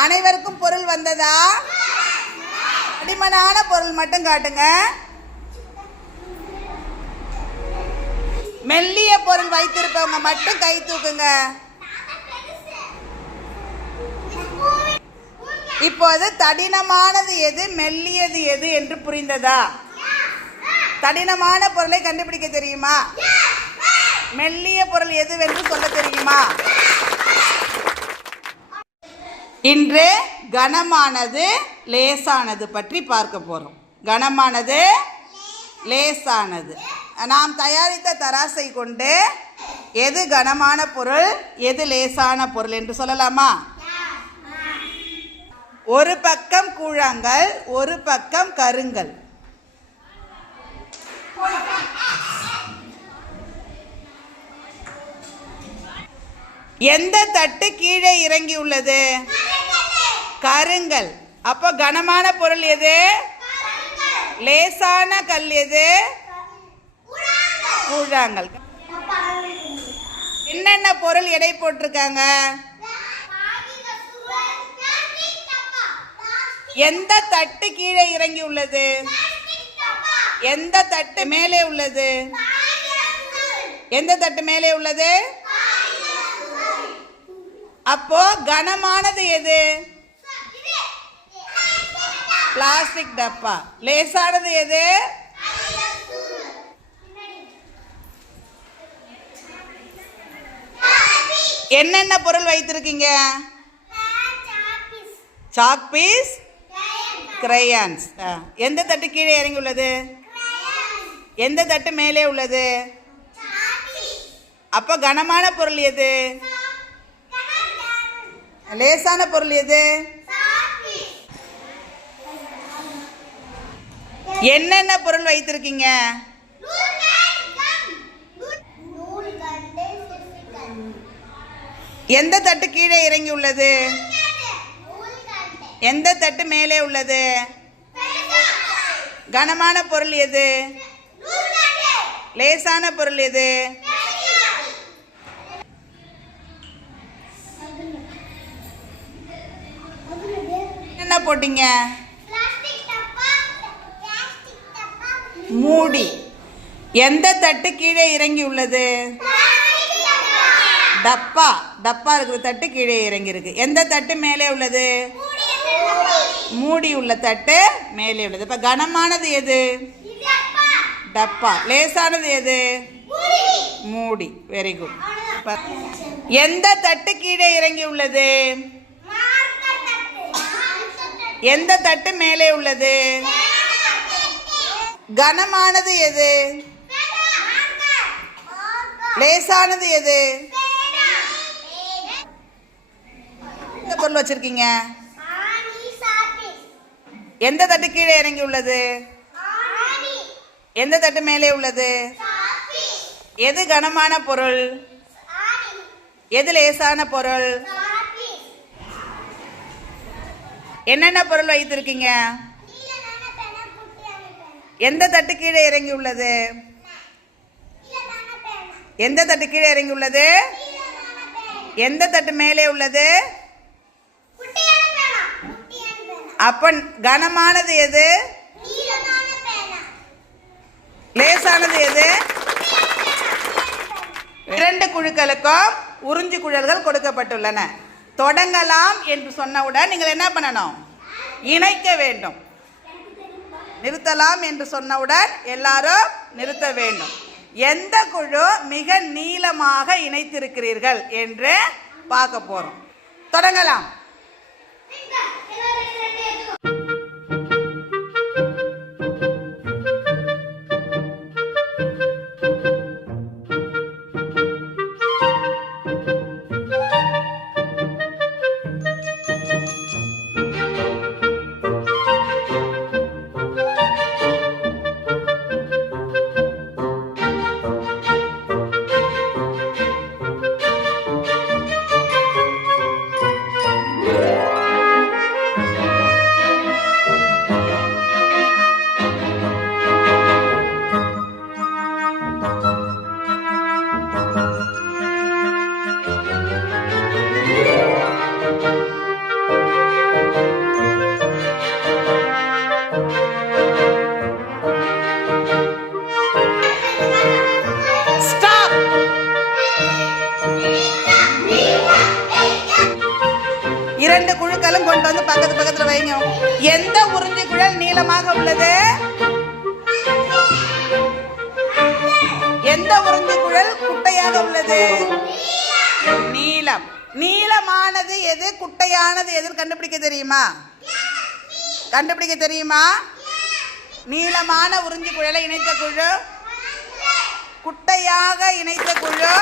அனைவருக்கும் பொருள் வந்ததா? அடிமனான பொருள் மட்டும் காட்டுங்க. மெல்லிய பொருள் வைத்திருப்பவங்க மட்டும் கை தூக்குங்க. இப்போது தடினமானது எது, மெல்லியது எது என்று புரிந்ததா? தடினமான பொருளை கண்டுபிடிக்க தெரியுமா? மெல்லிய பொருள் எதுவென்று சொல்ல தெரியுமா? இன்று கனமானது லேசானது பற்றி பார்க்க போகிறோம். கனமானது லேசானது. நாம் தயாரித்த தராசை கொண்டு எது கனமான பொருள், எது லேசான பொருள் என்று சொல்லலாமா? ஒரு பக்கம் கூழாங்கல், ஒரு பக்கம் கருங்கல். எந்த தட்டு கீழே இறங்கி உள்ளது? கருங்கல். அப்போ கனமான பொருள் எது? லேசான கல் எது? கூழாங்கல். என்னென்ன பொருள் எடை போட்டிருக்காங்க? எந்த தட்டு கீழே இறங்கி உள்ளது? எந்த தட்டு மேலே உள்ளது? எந்த தட்டு மேலே உள்ளது? அப்போ கனமானது எது? பிளாஸ்டிக் டப்பா. லேசானது எது? என்னென்ன பொருள் வைத்திருக்கீங்க? Chalk piece, crayons. எந்த தட்டு கீழே இறங்கி உள்ளது? எந்த தட்டு மேலே உள்ளது? அப்போ கனமான பொருள் எது? லேசான பொருள் எது? என்னென்ன பொருள் வைத்திருக்கீங்க? எந்த தட்டு கீழே இறங்கி உள்ளது? எந்த தட்டு மேலே உள்ளது? கனமான பொருள் எது? லேசான பொருள் எது? என்ன போட்டீங்க? மூடி. எந்த தட்டு கீழே இறங்கி உள்ளது? டப்பா. டப்பா இருக்கிற தட்டு கீழே இறங்கி இருக்கு. எந்த தட்டு மேலே உள்ளது? மூடி உள்ள தட்டு மேலே உள்ளது. இப்ப கனமானது எது? டப்பா. லேசானது எது? மூடி. Very good. எந்த தட்டு கீழே இறங்கி உள்ளது? எந்த தட்டு மேலே உள்ளது? கனமானது எது? லேசானது எது? எந்த பொருள் வச்சிருக்கீங்க? எந்த தட்டு கீழே இறங்கி உள்ளது? எந்த தட்டு மேலே உள்ளது? எது கனமான பொருள்? எது லேசான பொருள்? என்னென்ன பொருள் வைத்திருக்கீங்க? எந்த தட்டு கீழே இறங்கி உள்ளது? எந்த தட்டு கீழே இறங்கி உள்ளது? எந்த தட்டு மேலே உள்ளது? அப்ப கனமானது எது? லேசானது எது? இரண்டு குழுக்களுக்கும் உறிஞ்சு குழல்கள் கொடுக்கப்பட்டுள்ளன. தொடங்கலாம் என்று சொன்னவுடன் நீங்கள் என்ன பண்ணணும்? இணைக்க வேண்டும். நிறுத்தலாம் என்று சொன்னவுடன் எல்லாரும் நிறுத்த வேண்டும். எந்த குழு மிக நீளமாக இணைத்திருக்கிறீர்கள் என்று பார்க்க போறோம். தொடங்கலாம். 2 குழுக்களும் கொண்டு வந்து பக்கத்துல வைங்க. எந்த உறிஞ்சி குழல் நீளமாக உள்ளது? எந்த உறிஞ்சி குழல் குட்டையாக உள்ளது? நீளம். நீளமானது எது, குட்டையானது எது கண்டுபிடிக்க தெரியுமா? நீளமான உறிஞ்சி குழலை இணைத்த குழு, குட்டையாக இணைத்த குழு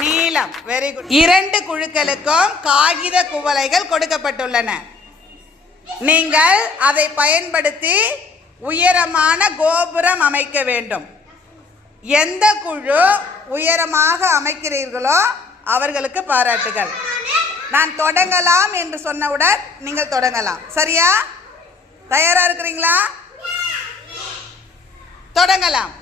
நீளம். Very good. 2 குழுக்களுக்கும் காகித குவளைகள் கொடுக்கப்பட்டுள்ளன. நீங்கள் அதை பயன்படுத்தி உயரமான கோபுரம் அமைக்க வேண்டும். எந்த குழு உயரமாக அமைக்கிறீர்களோ அவர்களுக்கு பாராட்டுகள். நான் தொடங்கலாம் என்று சொன்னவுடன் நீங்கள் தொடங்கலாம். சரியா? தயாரா இருக்கிறீங்களா? தொடங்கலாம்.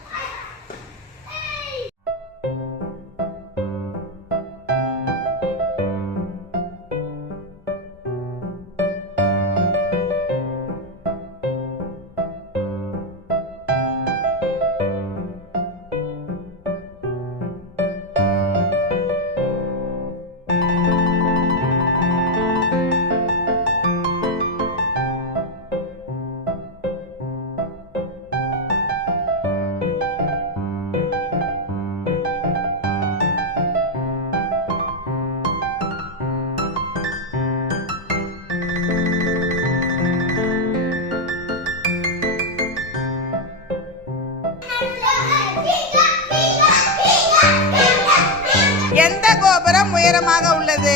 எந்த கோபுரம் உயரமாக உள்ளது?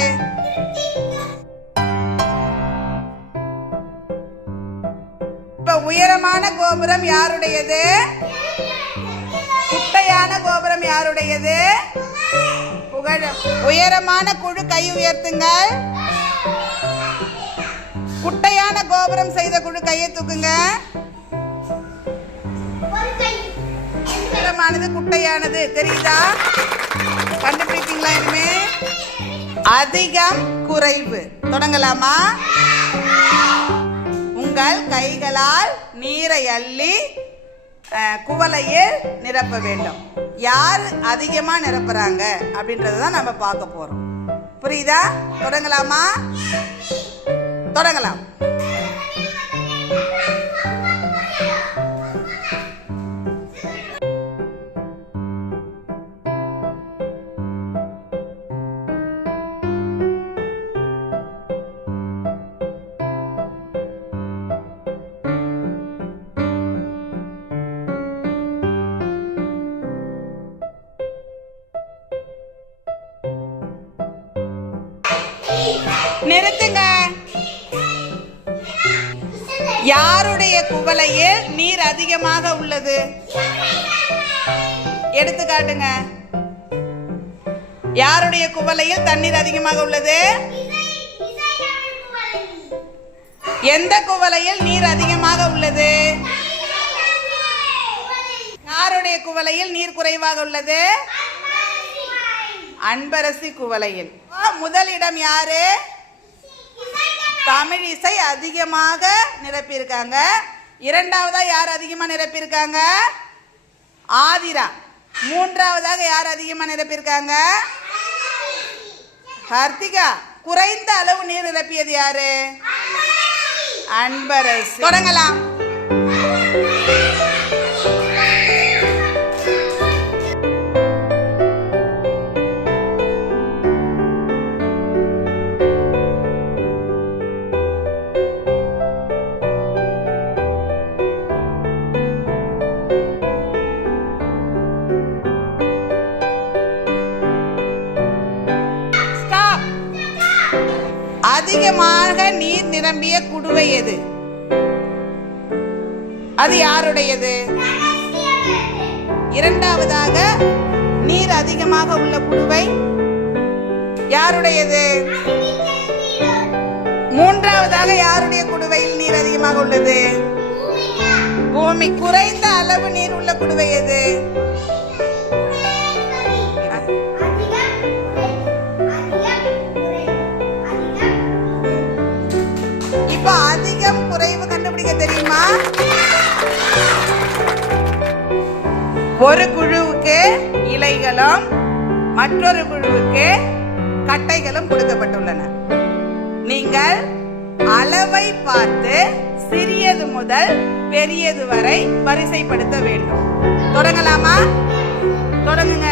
இப்ப உயரமான கோபுரம் யாருடையது? குட்டையான கோபுரம் யாருடையது? புகழ். உயரமான குழு கை உயர்த்துங்கள். குட்டையான கோபுரம் செய்த குழு கையை தூக்குங்க. உயரமானது குட்டையானது தெரியுதா? கண்டுபிடிப்பீங்களா? இனிமே அதிகம் குறைவு. தொடங்கலாமா? உங்கள் கைகளால் நீரை அள்ளி குவளையில் நிரப்ப வேண்டும். யார் அதிகமா நிரப்புறாங்க அப்படின்றதான் நம்ம பார்க்க போறோம். புரியுதா? தொடங்கலாமா? தொடங்கலாம். நிறுத்துங்க. யாருடைய குவளையில் நீர் அதிகமாக உள்ளது? எடுத்து காட்டுங்க. யாருடைய குவளையில் தண்ணீர் அதிகமாக உள்ளது? எந்த குவளையில் நீர் அதிகமாக உள்ளது? யாருடைய குவளையில் நீர் குறைவாக உள்ளது? அன்பரசி குவளையில். முதலிடம் யாரு? தமிழிசை அதிகமாக நிரப்பியிருக்காங்க. இரண்டாவதா யார் அதிகமா நிரப்பியிருக்காங்க? ஆதிரா. மூன்றாவதாக யார் அதிகமா நிரப்பியிருக்காங்க? ஹர்த்திகா. குறைந்த அளவு நீர் நிரப்பியது யாரு? அன்பரசி. தொடங்கலாம். அதிகமாக நீர் நிரம்பிய குடுவை எது? அது யாருடையது? இரண்டாவதாக நீர் அதிகமாக உள்ள குடுவை யாருடையது? மூன்றாவதாக யாருடைய குடுவையில் நீர் அதிகமாக உள்ளது? பூமி. குறைந்த அளவு நீர் உள்ள குடுவை எது? அதிகம் குறைவு கண்டுபிடிக்க தெரியுமா? ஒரு குழுவுக்கு இலைகளும் மற்றொரு குழுவுக்கு கட்டைகளும் கொடுக்கப்பட்டுள்ளன. அளவை பார்த்து சிறியது முதல் பெரியது வரை வரிசைப்படுத்த வேண்டும். தொடங்கலாமா? தொடங்குங்க.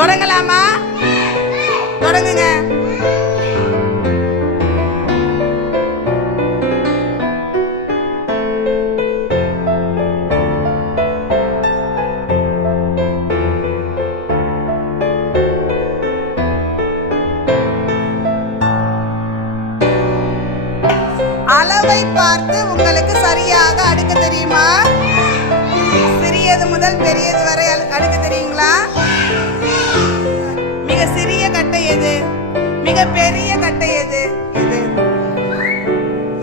தொடங்கலாமா? தொடங்குங்க. அளவை பார்த்து உங்களுக்கு சரியாக அடுக்க தெரியுமா? சிறியது முதல் பெரியது வரை அடுக்க தெரியுங்களா? மிக சிறிய கட்டை எது? மிக பெரிய கட்டை எது? இது.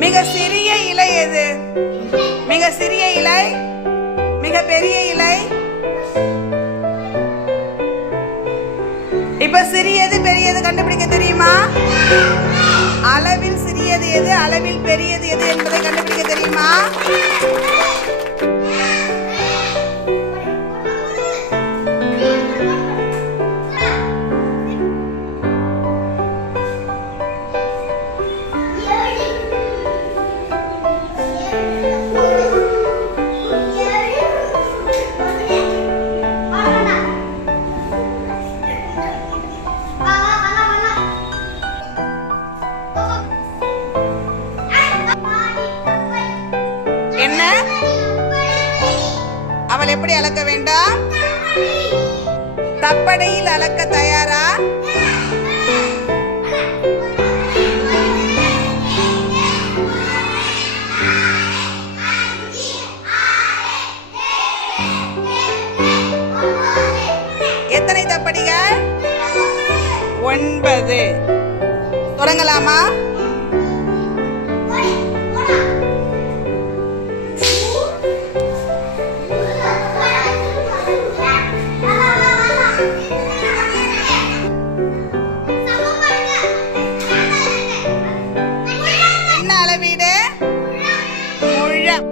மிக சிறிய இலை எது? மிக சிறிய இலை, மிக பெரிய இலை. இப்ப சிறியது பெரியது கண்டுபிடிக்க தெரியுமா? அளவில் சிறியது எது, அளவில் பெரியது எது என்பதை கண்டுபிடிக்க தெரியுமா? என்ன? அவள் எப்படி அளக்க வேண்டாம்? தப்படையில் அளக்க தயாரா? எத்தனை தப்படிகள்? 9. தொடங்கலாமா? என்ன அளவீடு? முழம்.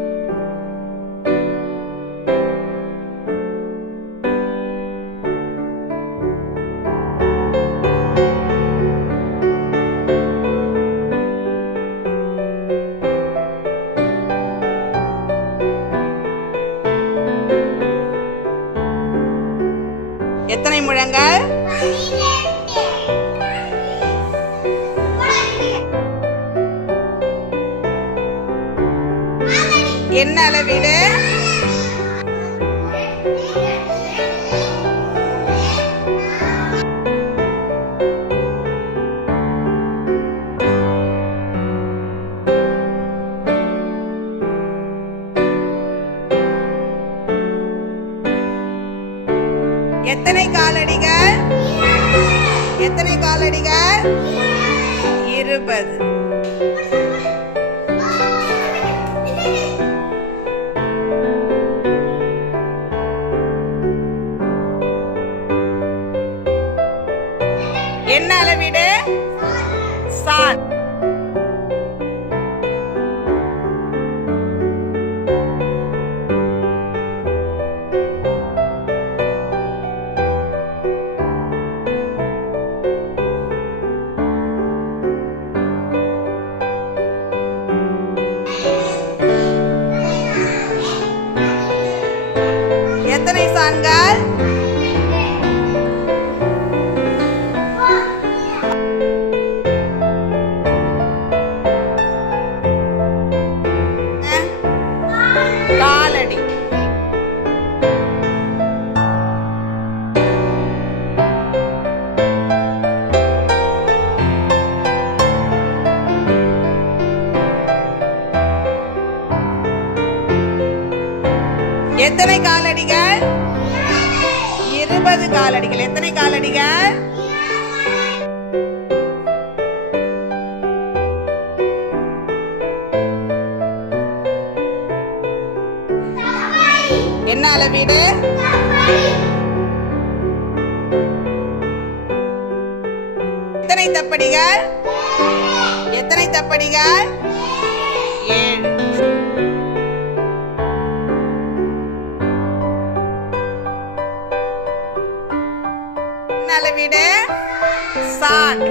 எத்தனை முழங்கள்? என்ன அளவீடு? எத்தனை காலடிகள்? எத்தனை காலடிகள்? 20. என்ன அளவீடு? சால். எத்தனை சான்கள்? காலடி. எத்தனை காலடிகள்? 20 காலடிகள். எத்தனை காலடிகள்? என்ன அளவீடு? எத்தனை தப்படிகள்? எத்தனை தப்படிகள்? 7. என்ன அளவீடு? சான்.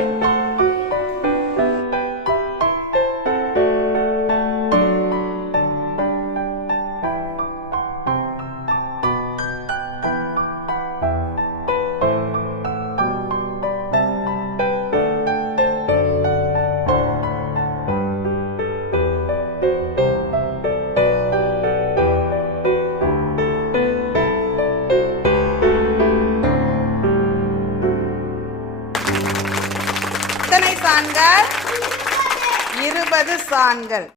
எத்தனை சான்கள்? 20 சான்கள்.